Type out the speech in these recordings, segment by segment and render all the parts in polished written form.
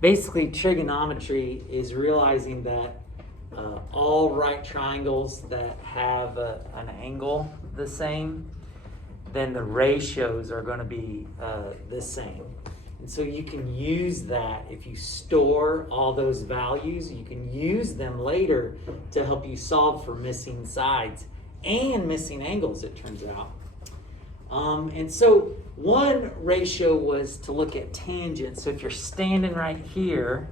basically trigonometry is realizing that all right triangles that have an angle the same, then the ratios are going to be the same. And so you can use that if you store all those values, you can use them later to help you solve for missing sides and missing angles, it turns out. And so one ratio was to look at tangent. So if you're standing right here,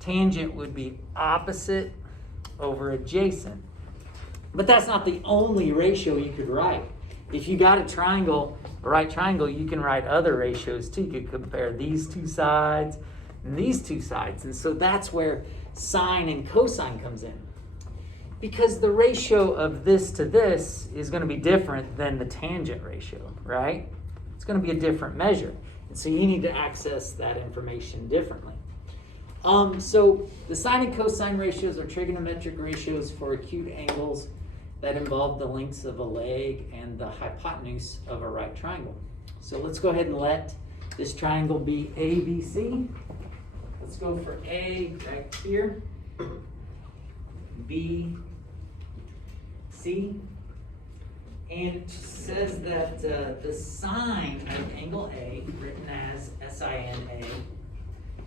tangent would be opposite over adjacent. But that's not the only ratio you could write. If you got a triangle, a right triangle, you can write other ratios too. You could compare these two sides and these two sides. And so that's where sine and cosine comes in. Because the ratio of this to this is going to be different than the tangent ratio, right? It's going to be a different measure. And so you need to access that information differently. So the sine and cosine ratios are trigonometric ratios for acute angles that involve the lengths of a leg and the hypotenuse of a right triangle. So let's go ahead and let this triangle be ABC. Let's go for A right here, B, C, and it says that the sine of angle A, written as SINA,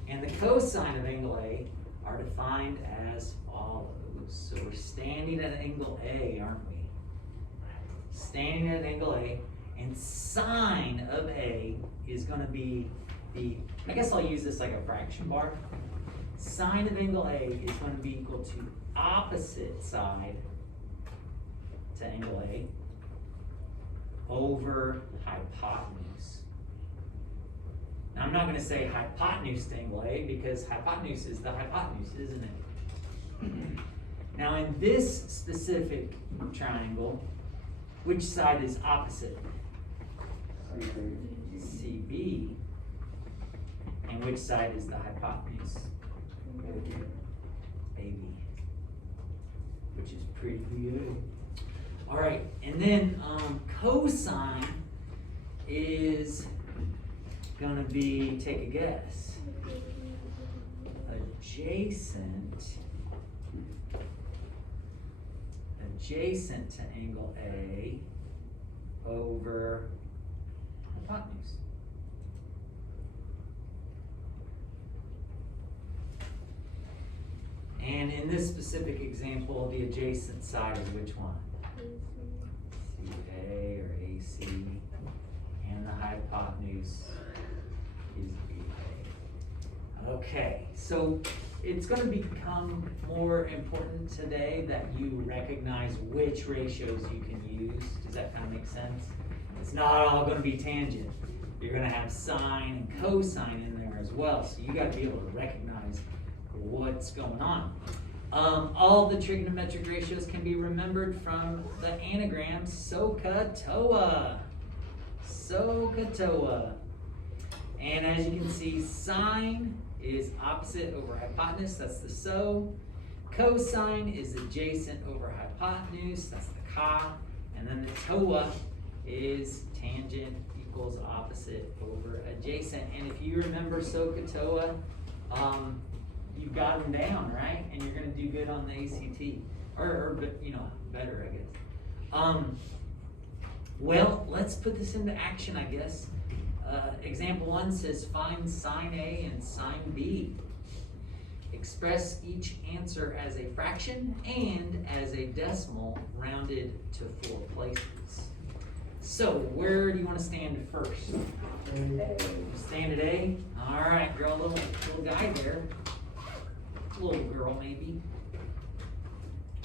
and the cosine of angle A are defined as follows. So we're standing at angle A, aren't we? Standing at angle A, and sine of A is going to be I guess I'll use this like a fraction bar. Sine of angle A is going to be equal to opposite side to angle A over hypotenuse. Now I'm not going to say hypotenuse to angle A because hypotenuse is the hypotenuse, isn't it? Now in this specific triangle, which side is opposite? CB. And which side is the hypotenuse? AB. Which is pretty good. All right, and then cosine is going to be, take a guess, adjacent to angle A over hypotenuse. And in this specific example, the adjacent side is which one? CA or AC, and the hypotenuse is BA. Okay, so it's going to become more important today that you recognize which ratios you can use. Does that kind of make sense? It's not all going to be tangent. You're going to have sine and cosine in there as well, so you got to be able to recognize what's going on. All the trigonometric ratios can be remembered from the anagram SOHCAHTOA. SOHCAHTOA. And as you can see, sine is opposite over hypotenuse, that's the SO. Cosine is adjacent over hypotenuse, that's the CA. And then the TOA is tangent equals opposite over adjacent. And if you remember SOHCAHTOA, you've got them down, right? And you're going to do good on the ACT. Or you know, better, I guess. Well, let's put this into action, I guess. Example 1 says find sine A and sine B. Express each answer as a fraction and as a decimal rounded to 4 places. So, where do you want to stand first? Stand at A? All right, girl, little guy there. Little girl, maybe.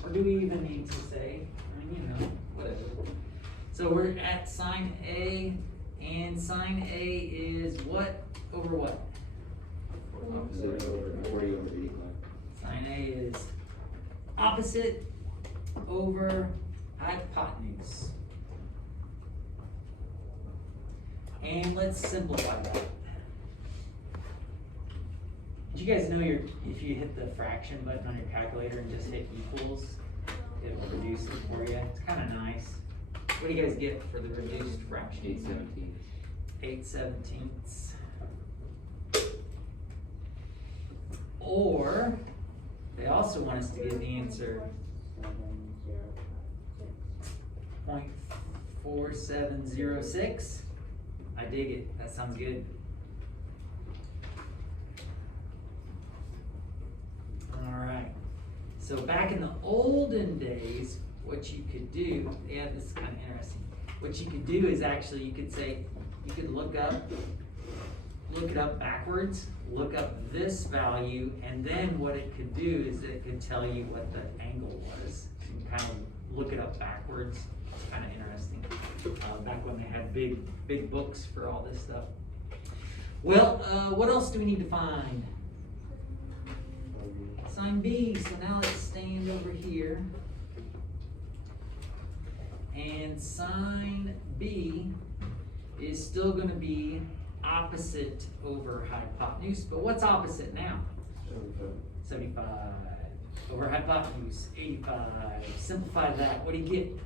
Or do we even need to say? I mean, you know, whatever. So we're at sine A, and sine A is what over what? Opposite over 40 over 85. Sine A is opposite over hypotenuse. And let's simplify that. Did you guys know if you hit the fraction button on your calculator and just hit equals, it will reduce it for you? It's kind of nice. What do you guys get for the reduced fraction? 8/17. 8/17. Or they also want us to get the answer 0.4706. I dig it. That sounds good. All right. So back in the olden days, what you could do, yeah, this is kind of interesting. What you could do is actually, you could say, you could look it up backwards, look up this value, and then what it could do is it could tell you what the angle was. So you can kind of look it up backwards. It's kind of interesting. Back when they had big books for all this stuff. Well, what else do we need to find? Sine B. So now let's stand over here. And sine B is still going to be opposite over hypotenuse. But what's opposite now? 75. Over hypotenuse, 85. Simplify that. What do you get?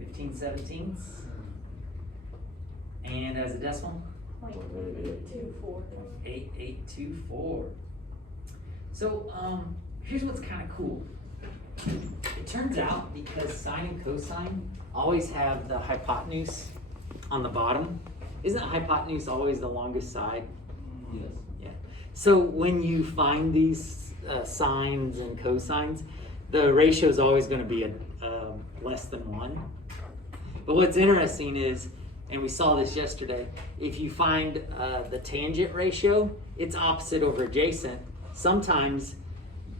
15/17. And as a decimal? 8824. So here's what's kind of cool. It turns out because sine and cosine always have the hypotenuse on the bottom. Isn't hypotenuse always the longest side? Yes. Yeah. So when you find these sines and cosines, the ratio is always going to be less than 1. But what's interesting is, and we saw this yesterday, if you find the tangent ratio, it's opposite over adjacent. Sometimes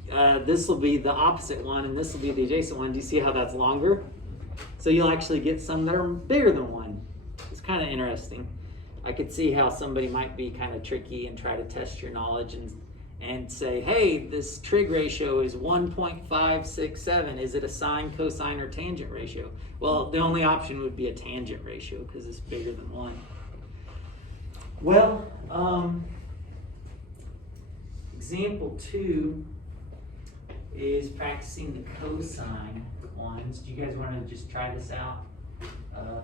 this will be the opposite one and this will be the adjacent one. Do you see how that's longer? So you'll actually get some that are bigger than 1. It's kind of interesting. I could see how somebody might be kind of tricky and try to test your knowledge and say, hey, this trig ratio is 1.567. Is it a sine, cosine, or tangent ratio? Well, the only option would be a tangent ratio because it's bigger than 1. Well, example 2 is practicing the cosine ones. Do you guys want to just try this out?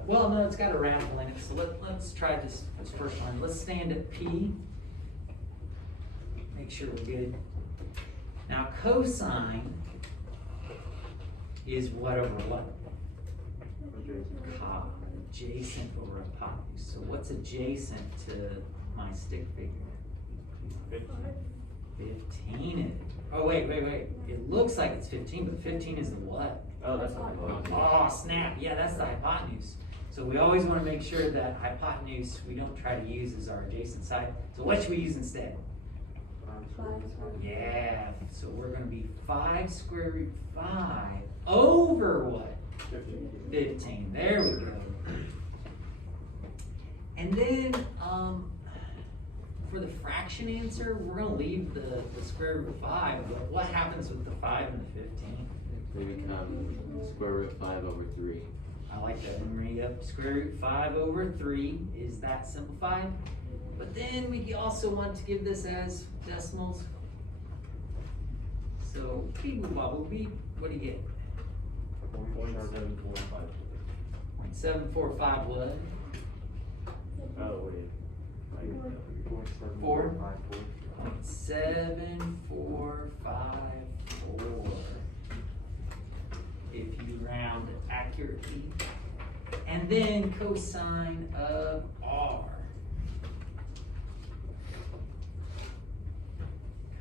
Well, no, it's got a radical in it, so let's try this first one. Let's stand at P. Make sure we're good. Now, cosine is what over what? Adjacent over hypotenuse. So what's adjacent to my stick figure? 15 is. Oh, wait. It looks like it's 15, but 15 is the what? Oh, that's not hypotenuse. Oh, snap. Yeah, that's the hypotenuse. So we always want to make sure that hypotenuse we don't try to use as our adjacent side. So what should we use instead? Yeah, so we're going to be 5 square root 5 over what? 15. There we go. And then for the fraction answer, we're going to leave the square root of 5. But what happens with the 5 and the 15? They become square root 5 over 3. I like that memory. Yep, square root 5 over 3. Is that simplified? But then we also want to give this as decimals. So, beep boop bobble beep. What do you get? 0.745 what? Oh, wait. 4.7454 if you round accurately. And then cosine of R.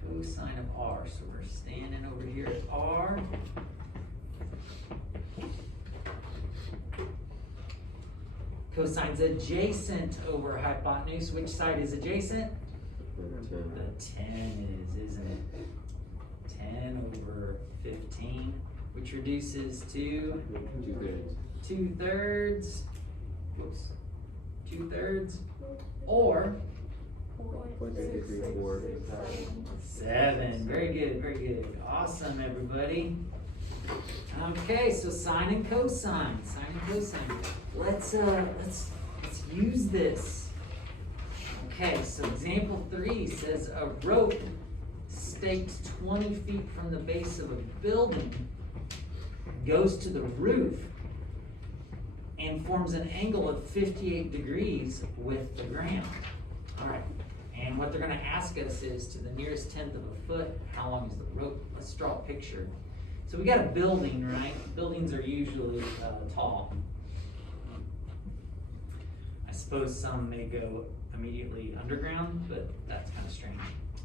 Cosine of R. So we're standing over here at R. Cosine's adjacent over hypotenuse. Which side is adjacent? The 10 is, isn't it? 10 over 15, which reduces to 2/3. Whoops. 2/3. Or 7. Very good. Awesome, everybody. Okay, so sine and cosine. Let's use this. Okay, so example 3 says a rope staked 20 feet from the base of a building goes to the roof and forms an angle of 58 degrees with the ground. All right, and what they're gonna ask us is, to the nearest tenth of a foot, how long is the rope? Let's draw a picture. So we got a building, right? Buildings are usually tall. I suppose some may go immediately underground, but that's kind of strange.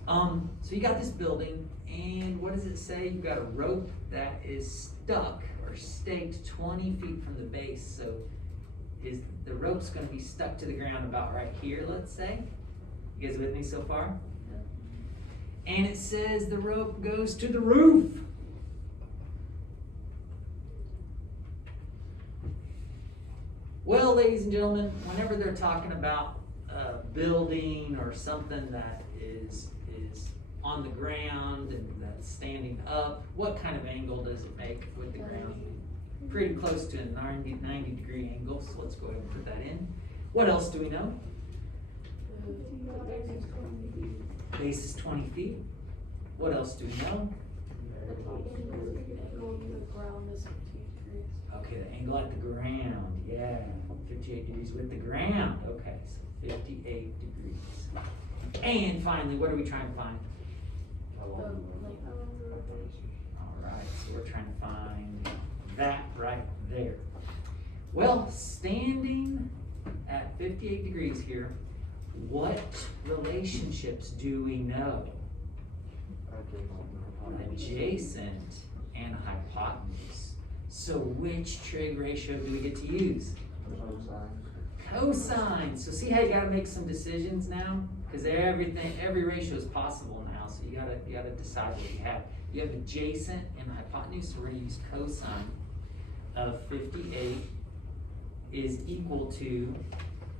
So you got this building, and what does it say? You've got a rope that is stuck or staked 20 feet from the base. So is the rope's going to be stuck to the ground about right here, let's say. You guys with me so far? Yeah. And it says the rope goes to the roof. Well, ladies and gentlemen, whenever they're talking about a building or something that is on the ground and that's standing up, what kind of angle does it make with the ground? Pretty close to a 90 degree angle, so let's go ahead and put that in. What else do we know? Base is 20 feet. What else do we know? Okay, the angle at the ground, yeah, 58 degrees with the ground. Okay, so 58 degrees. And finally, what are we trying to find? All right, so we're trying to find that right there. Well, standing at 58 degrees here, what relationships do we know? Adjacent and hypotenuse. So which trig ratio do we get to use? Cosine. So see how you gotta make some decisions now? Because every ratio is possible now, so you gotta decide what you have. You have adjacent and hypotenuse, so we're gonna use cosine of 58 is equal to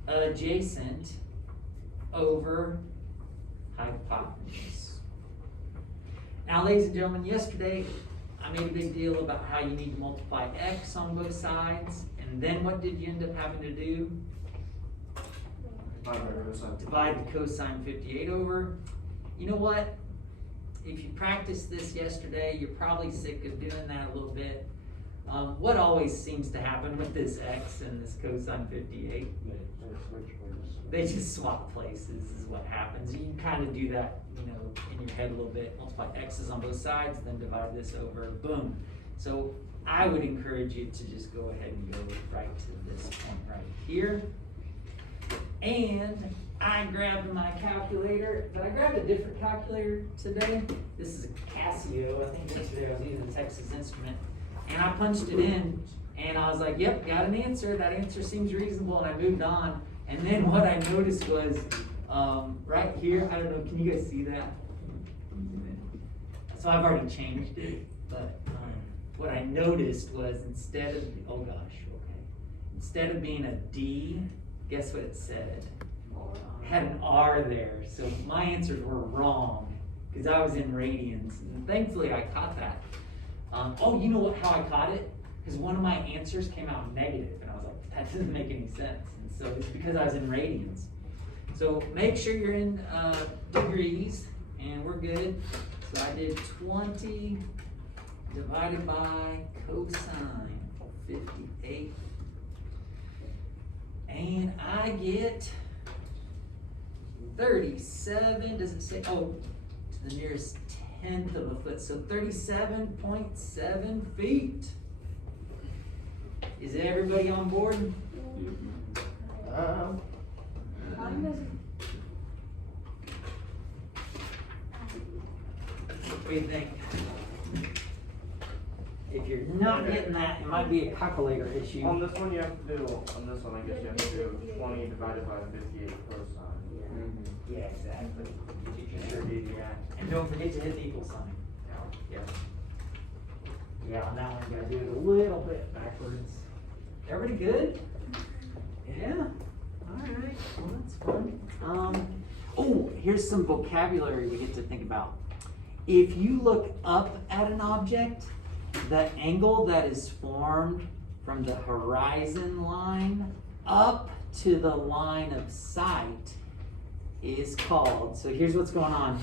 adjacent over hypotenuse. Now, ladies and gentlemen, yesterday I made a big deal about how you need to multiply x on both sides, and then what did you end up having to do? Divide the cosine 58 over. You know what? If you practiced this yesterday, you're probably sick of doing that a little bit. What always seems to happen with this x and this cosine 58? They just swap places is what happens. You can kind of do that, you know, in your head a little bit. Multiply x's on both sides, then divide this over, boom. So I would encourage you to just go ahead and go right to this point right here. And I grabbed my calculator, but I grabbed a different calculator today. This is a Casio. I think yesterday I was using Texas Instrument. And I punched it in, and I was like, yep, got an answer. That answer seems reasonable, and I moved on. And then what I noticed was right here, I don't know, can you guys see that? So I've already changed it, but what I noticed was instead of, oh gosh, okay. Instead of being a D, guess what it said? It had an R there, so my answers were wrong because I was in radians, and thankfully I caught that. Oh, you know what? How I caught it? Because one of my answers came out negative, and I was like, that doesn't make any sense. And so it's because I was in radians. So make sure you're in degrees, and we're good. So I did 20 divided by cosine 58. And I get 37, does it say, oh, to the nearest tenth of a foot, so 37.7 feet. Is everybody on board? What do you think? If you're not getting that, it might be a calculator issue. On this one, you have to do, on this one, I guess you have to do 20 divided by 58 cosine. Yeah, exactly. You can sure do that. And don't forget to hit the equal sign. Yeah. Yeah, on that one, you gotta do it a little bit backwards. Everybody good? Yeah? Alright, well that's fun. Oh, here's some vocabulary we get to think about. If you look up at an object, the angle that is formed from the horizon line up to the line of sight is called, so here's what's going on.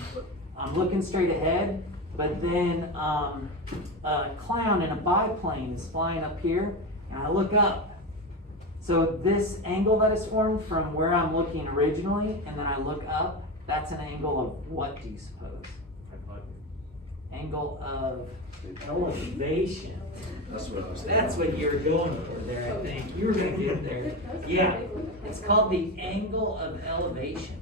I'm looking straight ahead, but then a clown in a biplane is flying up here, and I look up. So this angle that is formed from where I'm looking originally, and then I look up, That's an angle of what, do you suppose? Angle of elevation. That's what I was That's what you're going for there, I think. You were gonna get there. Yeah, it's called the angle of elevation.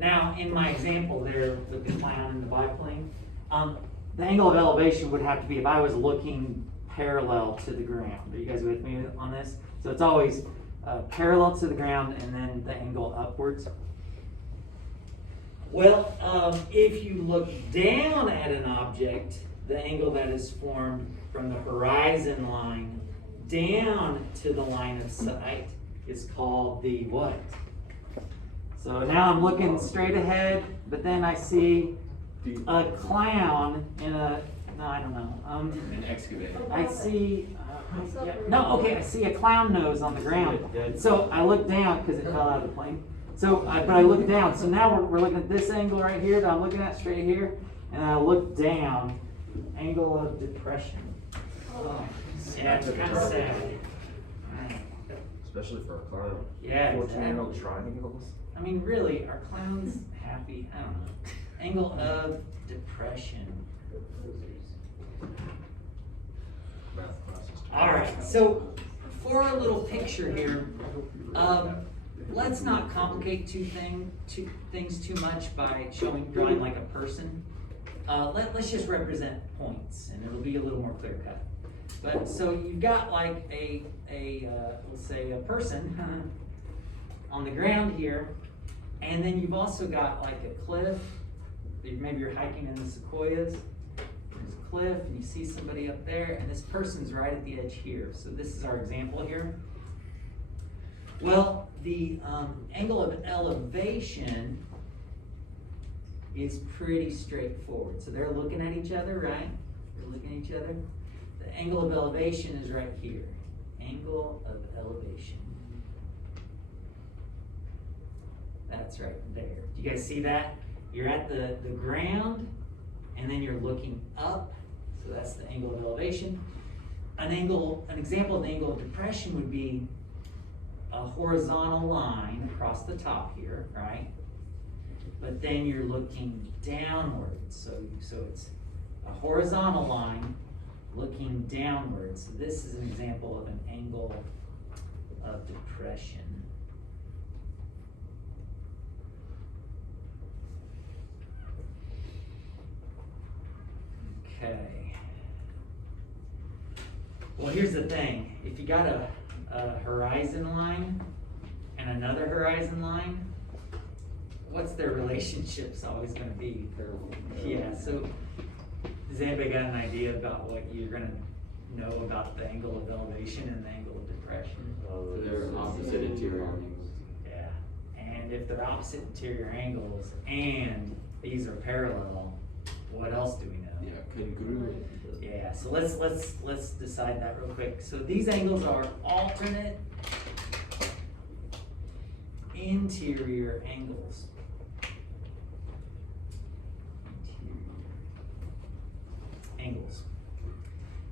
Now, in my example there with the clown and the biplane, the angle of elevation would have to be if I was looking parallel to the ground. Are you guys with me on this? So it's always parallel to the ground and then the angle upwards. Well, if you look down at an object, the angle that is formed from the horizon line down to the line of sight is called the what? So now I'm looking straight ahead, but then I see a clown in a, no, I don't know. An excavator. I see, I see a clown nose on the ground. So I look down because it fell out of the plane. So, but I look down. So now we're looking at this angle right here that I'm looking at straight here, and I look down, angle of depression. Oh, yeah, it's kind of sad. Especially for a clown. Yeah, 14-angle exactly. triangles. I mean, really, are clowns happy? I don't know. Angle of depression. Math classes. All right, so for a little picture here, let's not complicate things too much by drawing like a person. Let's just represent points, and it'll be a little more clear cut. But so you've got like a let's say a person on the ground here, and then you've also got like a cliff. Maybe you're hiking in the sequoias. There's a cliff, and you see somebody up there, and this person's right at the edge here. So this is our example here. Well, the angle of elevation is pretty straightforward. So they're looking at each other, right? They're looking at each other. The angle of elevation is right here. Angle of elevation. That's right there. Do you guys see that? You're at the ground, and then you're looking up. So that's the angle of elevation. An example of an angle of depression would be a horizontal line across the top here, right? But then you're looking downwards. So it's a horizontal line looking downwards. So this is an example of an angle of depression. Okay. Well, here's the thing. If you got a horizon line and another horizon line, what's their relationship's always going to be? Yeah, so has anybody got an idea about what you're going to know about the angle of elevation and the angle of depression? So they're opposite interior angles. Yeah, and if they're opposite interior angles and these are parallel, what else do we know? Yeah, congruent. Yeah, so let's decide that real quick. So these angles are alternate interior angles.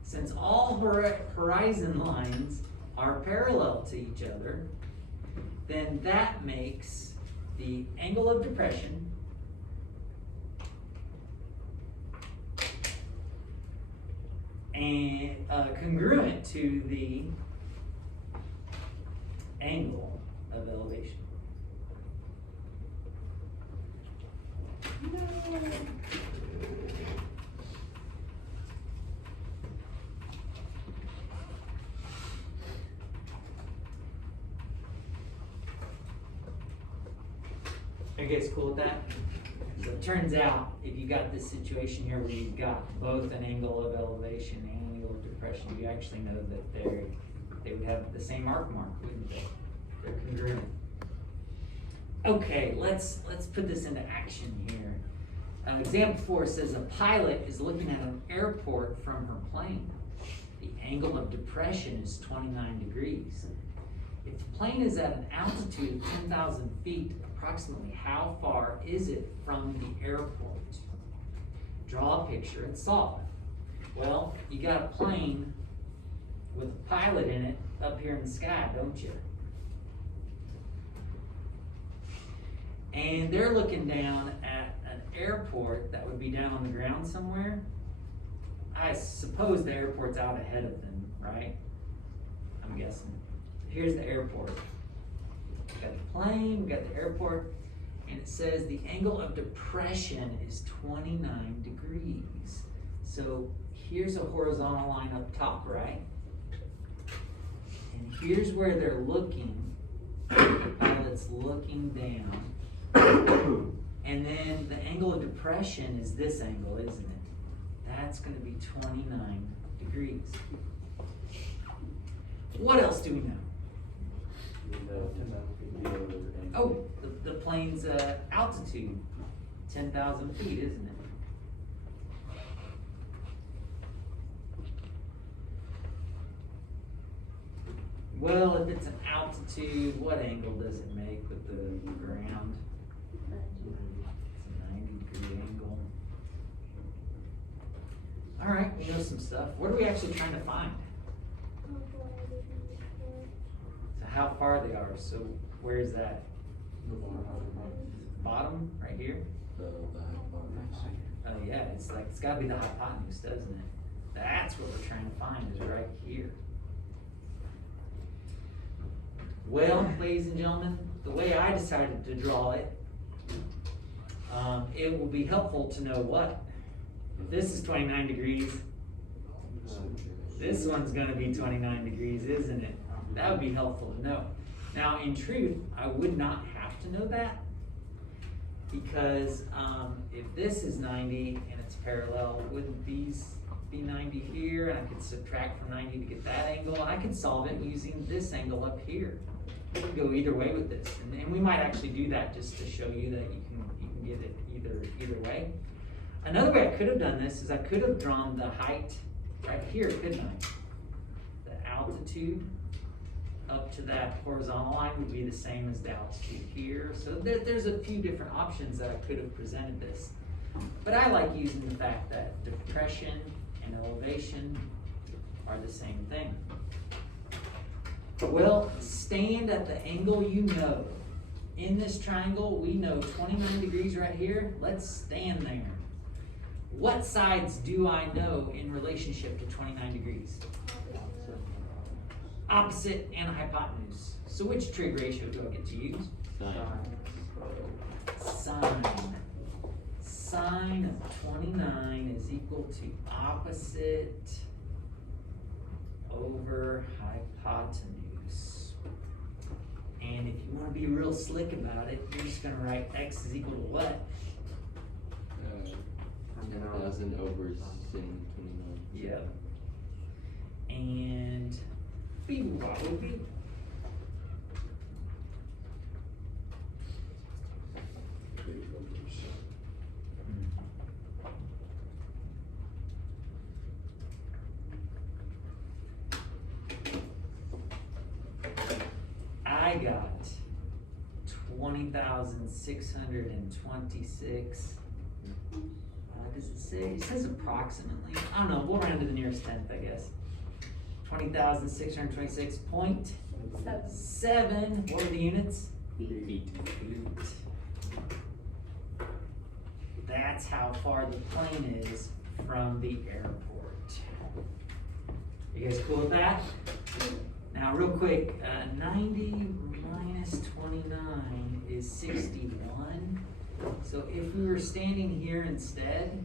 Since all horizon lines are parallel to each other, then that makes the angle of depression and congruent to the angle of elevation. Are you guys cool with that? So it turns out, if you got this situation here where you've got both an angle of elevation and an angle of depression, you actually know that they would have the same arc mark, wouldn't they? They're congruent. Okay, let's put this into action here. Example 4 says a pilot is looking at an airport from her plane. The angle of depression is 29 degrees. If the plane is at an altitude of 10,000 feet, approximately how far is it from the airport? Draw a picture and solve it. Well, you got a plane with a pilot in it up here in the sky, don't you? And they're looking down at an airport that would be down on the ground somewhere. I suppose the airport's out ahead of them, right? I'm guessing. Here's the airport. We got the plane, we got the airport, and it says the angle of depression is 29 degrees. So here's a horizontal line up top, right? And here's where they're looking. The pilot's looking down. And then the angle of depression is this angle, isn't it? That's going to be 29 degrees. What else do we know? Oh, the plane's altitude, 10,000 feet, isn't it? Well, if it's an altitude, what angle does it make with the ground? It's a 90-degree angle. All right, we know some stuff. What are we actually trying to find? So how far they are. So where is that? Bottom, right here? Oh yeah, it's like, it's gotta be the hypotenuse, doesn't it? That's what we're trying to find, is right here. Well, ladies and gentlemen, the way I decided to draw it, it will be helpful to know what? If this is 29 degrees, this one's gonna be 29 degrees, isn't it? That would be helpful to know. Now, in truth, I would not have to know that, because if this is 90 and it's parallel, wouldn't these be 90 here? And I could subtract from 90 to get that angle, and I could solve it using this angle up here. You could go either way with this, and we might actually do that just to show you that you can get it either way. Another way I could have done this is I could have drawn the height right here, couldn't I? The altitude up to that horizontal line would be the same as the altitude here. So there's a few different options that I could have presented this. But I like using the fact that depression and elevation are the same thing. Well, stand at the angle you know. In this triangle, we know 29 degrees right here. Let's stand there. What sides do I know in relationship to 29 degrees? Opposite and hypotenuse. So which trig ratio do I get to use? Sine. Sine of 29 is equal to opposite over hypotenuse. And if you want to be real slick about it, you're just going to write x is equal to what? 10,000 over sin 29. Yep. And b what would be? I got 20,626. Does it say? It says approximately. I don't know. We'll round to the nearest tenth, I guess. 20,626.7. What are the units? Feet. That's how far the plane is from the airport. You guys cool with that? Now, real quick, 90 minus 29 is 61. So if we were standing here instead,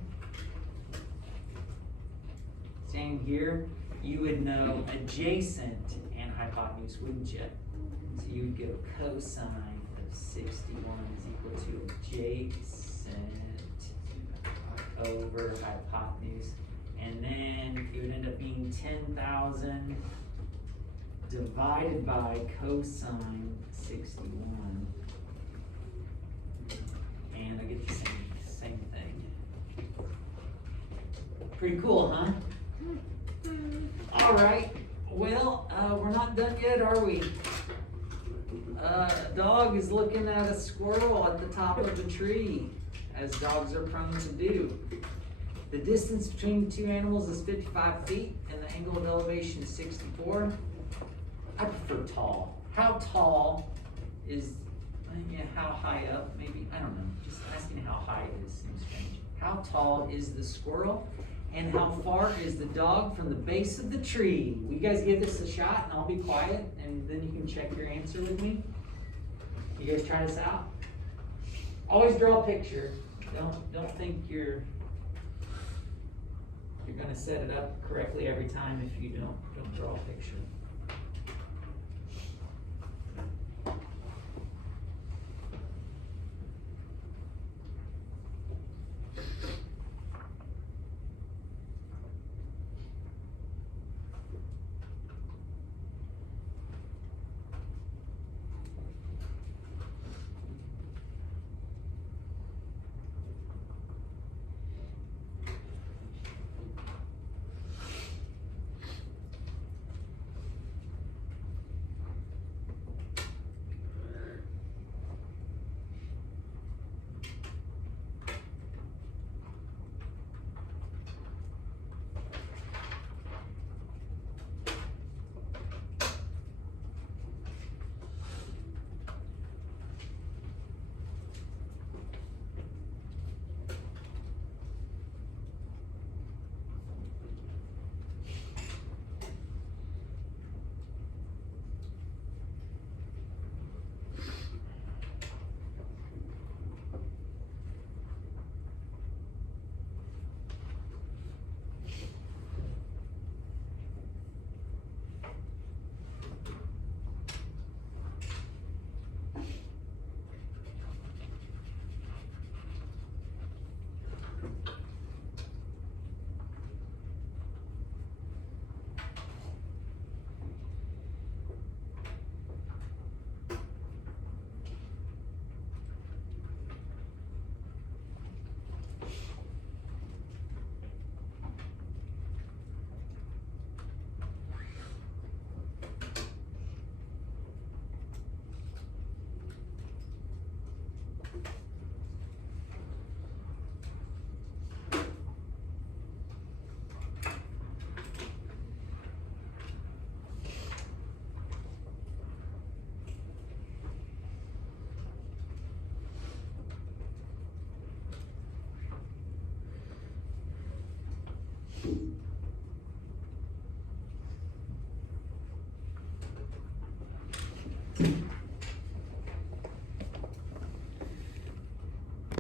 standing here, you would know adjacent and hypotenuse, wouldn't you? So you would go cosine of 61 is equal to adjacent over hypotenuse. And then it would end up being 10,000 divided by cosine 61. And I get the same thing. Pretty cool, huh? All right. Well, we're not done yet, are we? A dog is looking at a squirrel at the top of a tree, as dogs are prone to do. The distance between the two animals is 55 feet, and the angle of elevation is 64. I prefer tall. How tall is Yeah, how high up, maybe, I don't know, just asking how high it is seems strange. How tall is the squirrel? And how far is the dog from the base of the tree? Will you guys give this a shot and I'll be quiet and then you can check your answer with me? You guys try this out? Always draw a picture. Don't think you're gonna set it up correctly every time if you don't draw a picture.